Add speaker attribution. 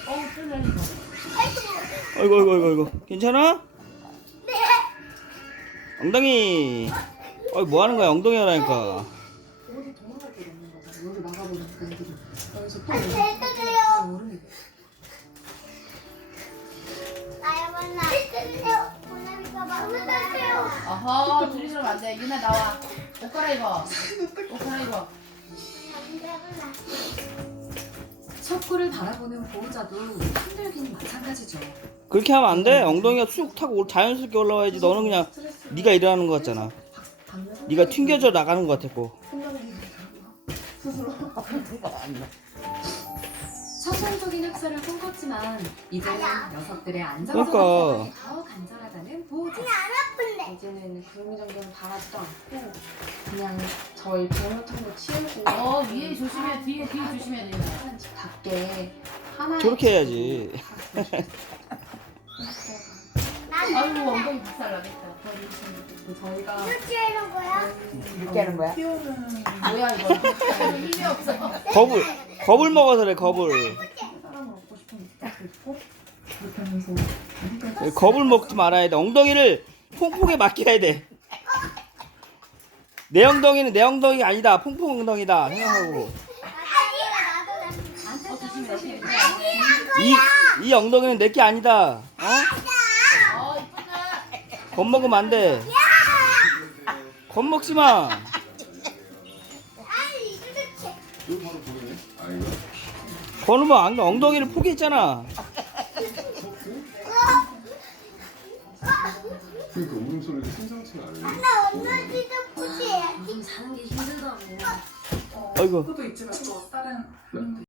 Speaker 1: 아이고 아이고 아이고 아이고. 괜찮아?
Speaker 2: 네.
Speaker 1: 엉덩이. 어이 뭐 하는 거야? 엉덩이 하라니까.
Speaker 3: 어디 도망갈 데가 없는 거잖아. 여기 나가보니까 애들이 여기서 또
Speaker 2: 해주세요.
Speaker 3: 어른이
Speaker 2: 나야 만나. 해주세요. 보내니까 만나세요.
Speaker 4: 어허, 둘이 그러면 안 돼. 유나 나와. 옷 갈아입어. 옷 갈아입어.
Speaker 3: 석구를 바라보는 보호자도 힘들긴 마찬가지죠.
Speaker 1: 그렇게 하면 안 돼. 엉덩이가 쑥 타고 자연스럽게 올라와야지. 너는 그냥 네가 일어나는 것 같잖아. 네가 튕겨져 나가는 것 같았고.
Speaker 3: 서술적인 학살을 꿈꿨지만 이제는 녀석들의 안정성
Speaker 1: 그러니까.
Speaker 3: 생활이 더 간절하다는 보호자.
Speaker 2: 안 아픈데.
Speaker 5: 이제는 굶이 정도는 바라지도 않고 그냥 저희 병원통도 치우고
Speaker 4: 위에 조심해. 뒤에 조심해야 돼. 유나.
Speaker 5: 밖에 하나에
Speaker 1: 저렇게 해야지.
Speaker 4: 아이고, 엉덩이 박살 나겠다.
Speaker 5: 저희가
Speaker 2: 유치하는 거야?
Speaker 4: 이렇게 하는 거야? 뭐야, 이거. 힘이 없어.
Speaker 1: 겁을 먹어서 그래. 겁을.
Speaker 5: 사람을 얻고 싶으니까 그렇게 하면서
Speaker 1: 겁을 먹지 말아야 돼. 엉덩이를 퐁퐁에 맡겨야 돼. 내 엉덩이는 내 엉덩이가 아니다. 퐁퐁 엉덩이다 생각하고. 이 엉덩이는 내 게 아니다. 어?
Speaker 4: 이쁘다.
Speaker 1: 겁 먹으면 안 돼. 겁 먹지 마.
Speaker 6: 이거 바로 보이네. 아 이거?
Speaker 1: 거는 엉덩이를 포기했잖아.
Speaker 6: 그러니까 울음소리가 심상치가 않네.
Speaker 2: 나 엉덩이 좀 푸시해.
Speaker 3: 요즘 사는 게 힘들다고.
Speaker 1: 아이고.
Speaker 7: 그것도 있지만 또 다른